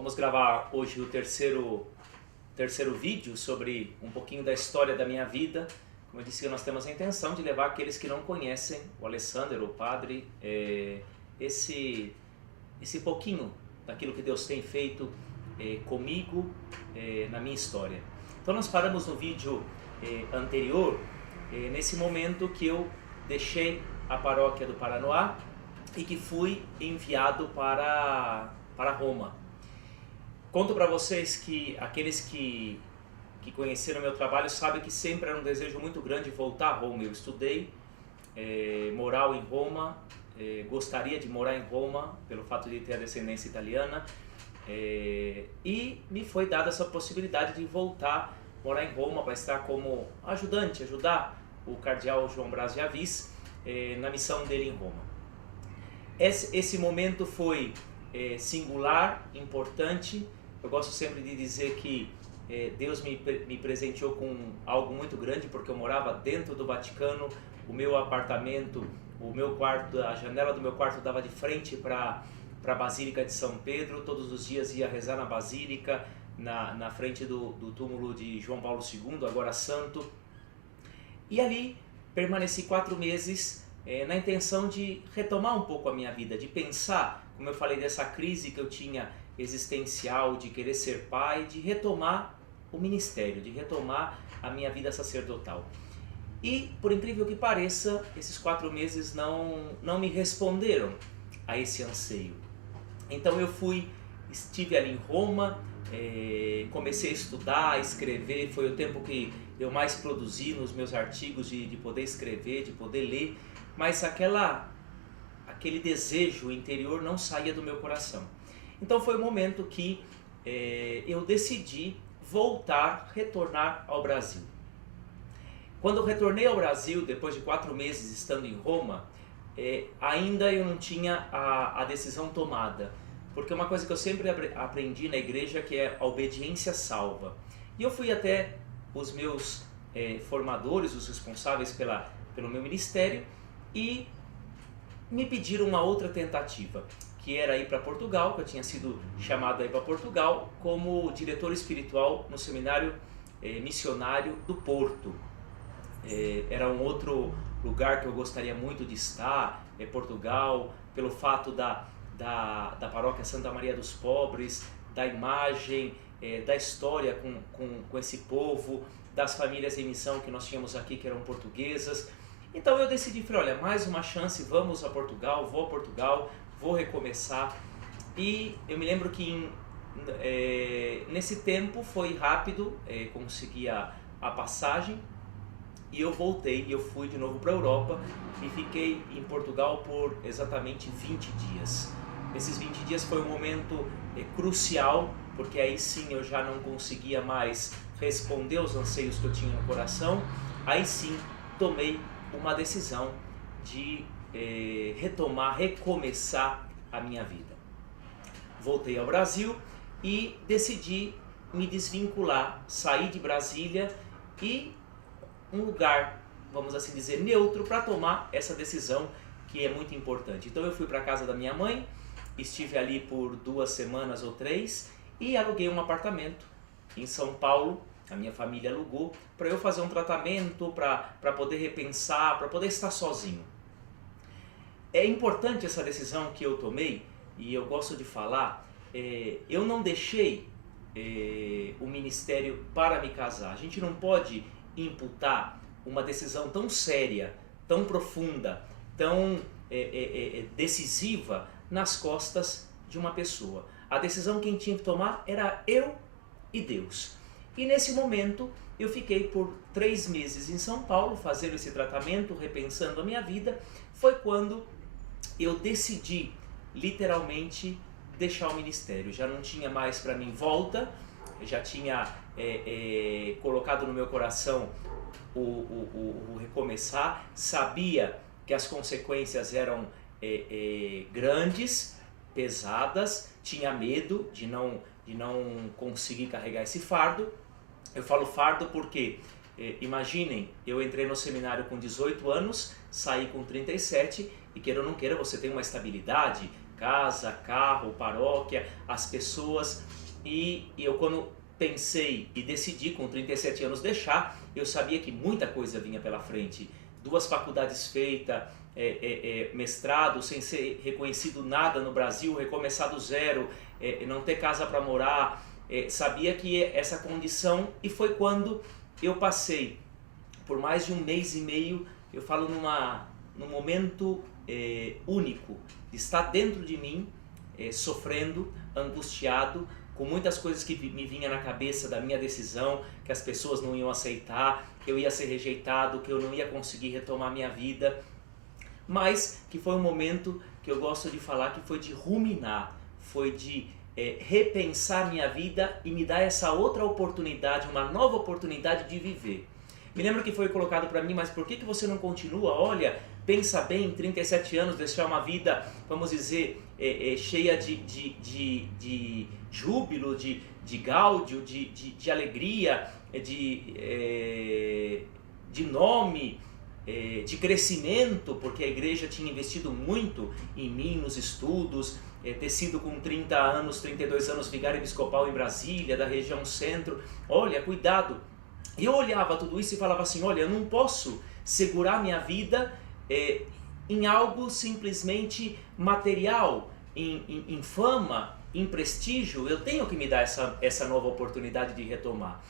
Vamos gravar hoje o terceiro vídeo sobre um pouquinho da história da minha vida. Como eu disse, nós temos a intenção de levar aqueles que não conhecem o Alessandro, o padre, esse pouquinho daquilo que Deus tem feito comigo na minha história. Então nós paramos no vídeo anterior, nesse momento que eu deixei a paróquia do Paranoá e que fui enviado para Roma. Conto para vocês que aqueles que conheceram meu trabalho sabem que sempre era um desejo muito grande voltar a Roma. Eu estudei moral em Roma, gostaria de morar em Roma pelo fato de ter a descendência italiana, e me foi dada essa possibilidade de voltar a morar em Roma para estar como ajudante, ajudar o cardeal João Bras de Assis na missão dele em Roma. Esse momento foi singular, importante. Eu gosto sempre de dizer que Deus me presenteou com algo muito grande, porque eu morava dentro do Vaticano. O meu apartamento, o meu quarto, a janela do meu quarto dava de frente para a Basílica de São Pedro. Todos os dias ia rezar na Basílica, na frente do túmulo de João Paulo II, agora santo. E ali permaneci 4 meses na intenção de retomar um pouco a minha vida, de pensar, como eu falei, dessa crise que eu tinha existencial, de querer ser pai, de retomar o ministério, de retomar a minha vida sacerdotal. E, por incrível que pareça, esses 4 meses não me responderam a esse anseio. Então eu estive ali em Roma, comecei a estudar, a escrever. Foi o tempo que eu mais produzi nos meus artigos, de poder escrever, de poder ler, mas aquele desejo interior não saía do meu coração. Então foi o momento que eu decidi retornar ao Brasil. Quando eu retornei ao Brasil, depois de 4 meses estando em Roma, ainda eu não tinha a decisão tomada, porque uma coisa que eu sempre aprendi na igreja que é a obediência salva. E eu fui até os meus formadores, os responsáveis pelo meu ministério, e me pediram uma outra tentativa, que era ir para Portugal, que eu tinha sido chamado a ir para Portugal como diretor espiritual no seminário missionário do Porto. Era um outro lugar que eu gostaria muito de estar, Portugal, pelo fato da paróquia Santa Maria dos Pobres, da imagem, da história com esse povo, das famílias em missão que nós tínhamos aqui, que eram portuguesas. Então eu decidi, falei, olha, mais uma chance, vamos a Portugal, vou a Portugal, vou recomeçar. E eu me lembro que nesse tempo foi rápido, consegui a passagem e eu voltei, eu fui de novo para a Europa e fiquei em Portugal por exatamente 20 dias. Nesses 20 dias foi um momento crucial, porque aí sim eu já não conseguia mais responder aos anseios que eu tinha no coração. Aí sim tomei uma decisão de recomeçar a minha vida. Voltei ao Brasil e decidi me desvincular, sair de Brasília e um lugar, vamos assim dizer, neutro para tomar essa decisão que é muito importante. Então eu fui para a casa da minha mãe, estive ali por 2 semanas ou 3 e aluguei um apartamento em São Paulo. A minha família alugou para eu fazer um tratamento, para poder repensar, para poder estar sozinho. É importante essa decisão que eu tomei, e eu gosto de falar, eu não deixei o ministério para me casar. A gente não pode imputar uma decisão tão séria, tão profunda, tão decisiva nas costas de uma pessoa. A decisão quem tinha que tomar era eu e Deus. E nesse momento eu fiquei por 3 meses em São Paulo fazendo esse tratamento, repensando a minha vida. Foi quando eu decidi literalmente deixar o ministério. Já não tinha mais para mim volta, eu já tinha colocado no meu coração o recomeçar, sabia que as consequências eram grandes, pesadas, tinha medo de não conseguir carregar esse fardo. Eu falo fardo porque, imaginem, eu entrei no seminário com 18 anos, saí com 37 e queira ou não queira, você tem uma estabilidade, casa, carro, paróquia, as pessoas. E eu, quando pensei e decidi com 37 anos deixar, eu sabia que muita coisa vinha pela frente. 2 faculdades feitas, mestrado sem ser reconhecido nada no Brasil, recomeçar do zero, não ter casa para morar, sabia que essa condição. E foi quando eu passei por mais de 1 mês e meio, eu falo num momento único, de estar dentro de mim, sofrendo, angustiado, com muitas coisas que me vinham na cabeça da minha decisão, que as pessoas não iam aceitar, que eu ia ser rejeitado, que eu não ia conseguir retomar minha vida, mas que foi um momento que eu gosto de falar que foi de ruminar, foi de repensar minha vida e me dar essa outra oportunidade, uma nova oportunidade de viver. Me lembro que foi colocado para mim, mas por que você não continua? Olha, pensa bem, 37 anos, deixar uma vida, vamos dizer, cheia de júbilo, de gáudio, de alegria, de nome, de crescimento, porque a igreja tinha investido muito em mim, nos estudos, ter sido com 30 anos, 32 anos vigário episcopal em Brasília, da região centro. Olha, cuidado. E eu olhava tudo isso e falava assim, olha, eu não posso segurar minha vida em algo simplesmente material, em fama, em prestígio. Eu tenho que me dar essa nova oportunidade de retomar.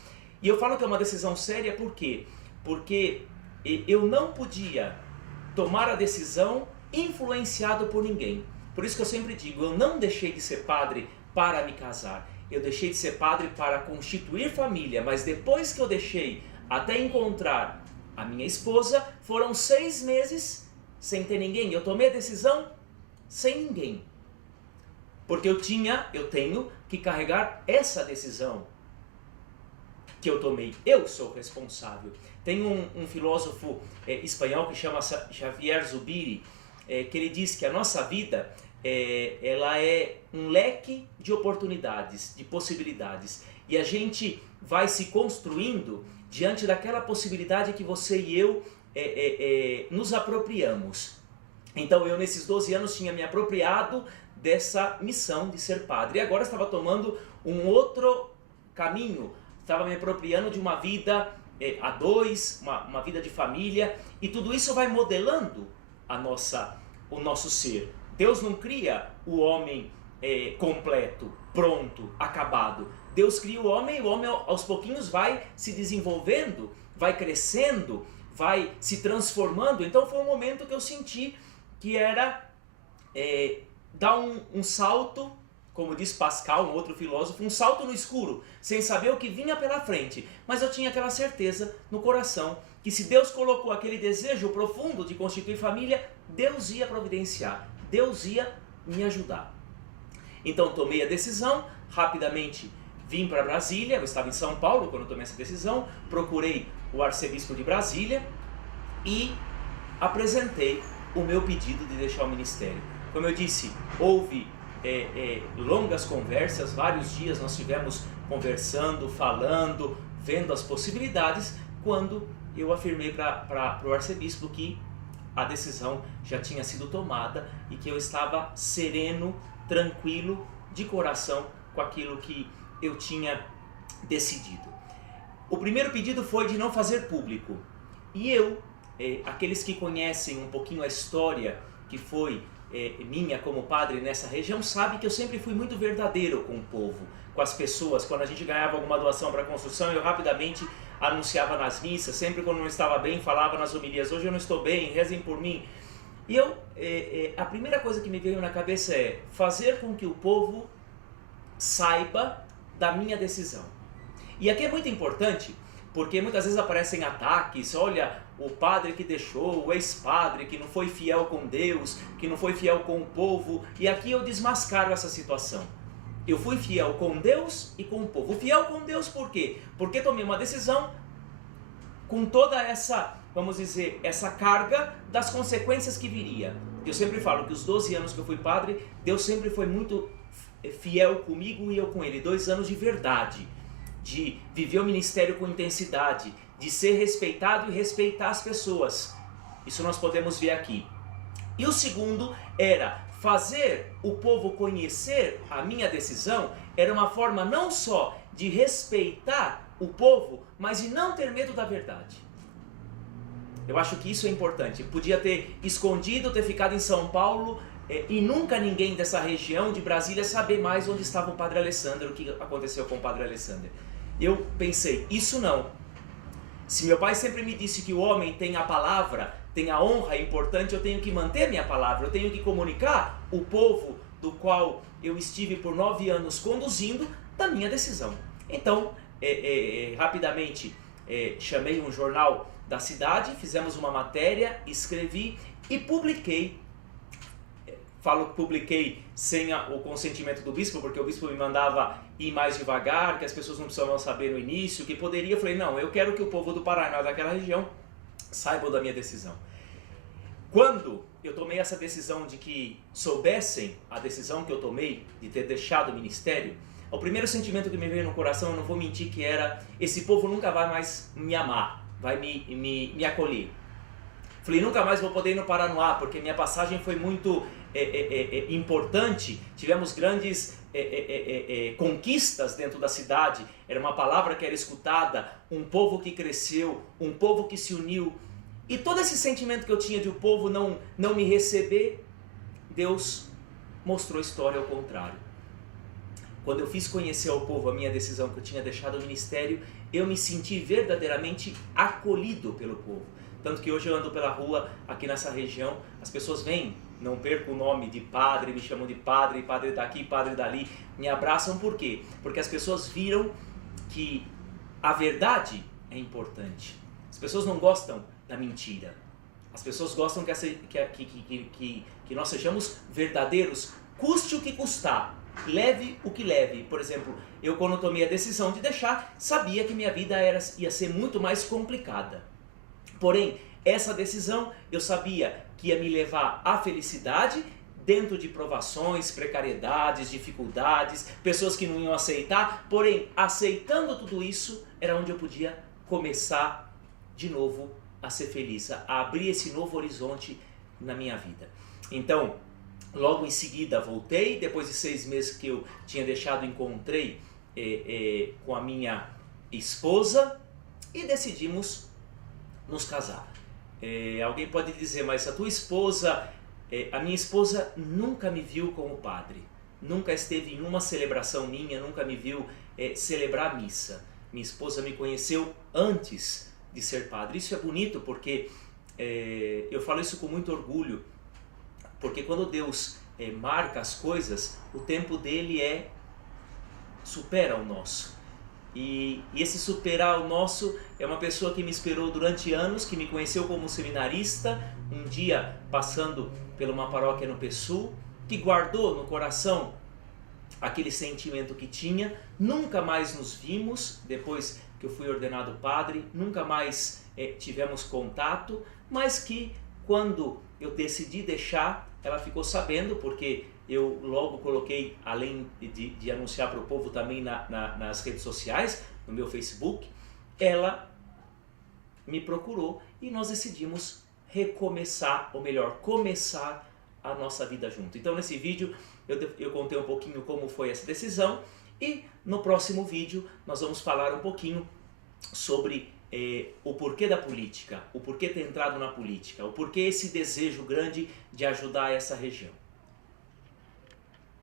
E eu falo que é uma decisão séria, por quê? Porque eu não podia tomar a decisão influenciado por ninguém. Por isso que eu sempre digo, eu não deixei de ser padre para me casar. Eu deixei de ser padre para constituir família, mas depois que eu deixei, até encontrar a minha esposa, foram 6 meses sem ter ninguém. Eu tomei a decisão sem ninguém. Porque eu tenho que carregar essa decisão que eu tomei. Eu sou responsável. Tem um filósofo espanhol que chama Xavier Zubiri, que ele diz que a nossa vida ela é um leque de oportunidades, de possibilidades. E a gente vai se construindo diante daquela possibilidade que você e eu nos apropriamos. Então eu nesses 12 anos tinha me apropriado dessa missão de ser padre. E agora estava tomando um outro caminho, estava me apropriando de uma vida a dois, uma vida de família, e tudo isso vai modelando o nosso ser. Deus não cria o homem completo, pronto, acabado. Deus cria o homem e o homem aos pouquinhos vai se desenvolvendo, vai crescendo, vai se transformando. Então foi um momento que eu senti que era dar um salto, como diz Pascal, um outro filósofo, um salto no escuro, sem saber o que vinha pela frente. Mas eu tinha aquela certeza no coração que se Deus colocou aquele desejo profundo de constituir família, Deus ia providenciar, Deus ia me ajudar. Então tomei a decisão, rapidamente vim para Brasília, eu estava em São Paulo quando tomei essa decisão, procurei o arcebispo de Brasília e apresentei o meu pedido de deixar o ministério. Como eu disse, houve longas conversas, vários dias nós tivemos conversando, falando, vendo as possibilidades, quando eu afirmei para o arcebispo que a decisão já tinha sido tomada e que eu estava sereno, tranquilo, de coração com aquilo que eu tinha decidido. O primeiro pedido foi de não fazer público. E eu, aqueles que conhecem um pouquinho a história que foi minha como padre nessa região, sabe que eu sempre fui muito verdadeiro com o povo, com as pessoas. Quando a gente ganhava alguma doação para a construção, eu rapidamente anunciava nas missas, sempre quando não estava bem, falava nas homilias, hoje eu não estou bem, rezem por mim. E a primeira coisa que me veio na cabeça é fazer com que o povo saiba da minha decisão. E aqui é muito importante, porque muitas vezes aparecem ataques, olha, o padre que deixou, o ex-padre que não foi fiel com Deus, que não foi fiel com o povo, e aqui eu desmascaro essa situação. Eu fui fiel com Deus e com o povo. Fiel com Deus por quê? Porque tomei uma decisão com toda essa, vamos dizer, essa carga das consequências que viria. Eu sempre falo que os 12 anos que eu fui padre, Deus sempre foi muito fiel comigo e eu com ele. 2 anos de verdade, de viver o ministério com intensidade, de ser respeitado e respeitar as pessoas. Isso nós podemos ver aqui. E o segundo era fazer o povo conhecer a minha decisão era uma forma não só de respeitar o povo, mas de não ter medo da verdade. Eu acho que isso é importante. Podia ter escondido, ter ficado em São Paulo e nunca ninguém dessa região de Brasília saber mais onde estava o Padre Alessandro, o que aconteceu com o Padre Alessandro. Eu pensei, isso não. Se meu pai sempre me disse que o homem tem a palavra, tem a honra, é importante, eu tenho que manter minha palavra, eu tenho que comunicar o povo do qual eu estive por 9 anos conduzindo da minha decisão. Então, rapidamente, chamei um jornal da cidade, fizemos uma matéria, escrevi e publiquei. Falo que publiquei sem o consentimento do bispo, porque o bispo me mandava ir mais devagar, que as pessoas não precisavam saber no início, que poderia. Eu falei, não, eu quero que o povo do Paraná, daquela região, saibam da minha decisão. Quando eu tomei essa decisão de que soubessem a decisão que eu tomei de ter deixado o ministério, o primeiro sentimento que me veio no coração, eu não vou mentir, que era, esse povo nunca vai mais me amar, vai me acolher. Falei, nunca mais vou poder ir no Paranoá, porque minha passagem foi muito importante, tivemos grandes conquistas dentro da cidade, era uma palavra que era escutada, um povo que cresceu, um povo que se uniu, e todo esse sentimento que eu tinha de o povo não me receber, Deus mostrou a história ao contrário. Quando eu fiz conhecer ao povo a minha decisão, que eu tinha deixado o ministério, eu me senti verdadeiramente acolhido pelo povo. Tanto que hoje eu ando pela rua, aqui nessa região, as pessoas vêm, não perco o nome de padre, me chamam de padre, padre daqui, padre dali, me abraçam. Por quê? Porque as pessoas viram que a verdade é importante. As pessoas não gostam da mentira. As pessoas gostam que nós sejamos verdadeiros, custe o que custar, leve o que leve. Por exemplo, eu quando tomei a decisão de deixar, sabia que minha vida ia ser muito mais complicada. Porém, essa decisão eu sabia que ia me levar à felicidade dentro de provações, precariedades, dificuldades, pessoas que não iam aceitar. Porém, aceitando tudo isso, era onde eu podia começar de novo a ser feliz, a abrir esse novo horizonte na minha vida. Então, logo em seguida voltei, depois de 6 meses que eu tinha deixado, encontrei com a minha esposa e decidimos nos casar. Alguém pode dizer, mas a tua esposa, a minha esposa nunca me viu como padre, nunca esteve em uma celebração minha, nunca me viu celebrar a missa. Minha esposa me conheceu antes de ser padre. Isso é bonito porque eu falo isso com muito orgulho, porque quando Deus marca as coisas, o tempo dele supera o nosso. E esse superar o nosso é uma pessoa que me esperou durante anos, que me conheceu como seminarista, um dia passando por uma paróquia no PSUL, que guardou no coração aquele sentimento que tinha. Nunca mais nos vimos depois que eu fui ordenado padre, nunca mais tivemos contato, mas que quando eu decidi deixar, ela ficou sabendo, porque eu logo coloquei, além de anunciar para o povo também nas redes sociais, no meu Facebook, ela me procurou e nós decidimos recomeçar, ou melhor, começar a nossa vida junto. Então nesse vídeo eu contei um pouquinho como foi essa decisão e no próximo vídeo nós vamos falar um pouquinho sobre o porquê da política, o porquê ter entrado na política, o porquê esse desejo grande de ajudar essa região.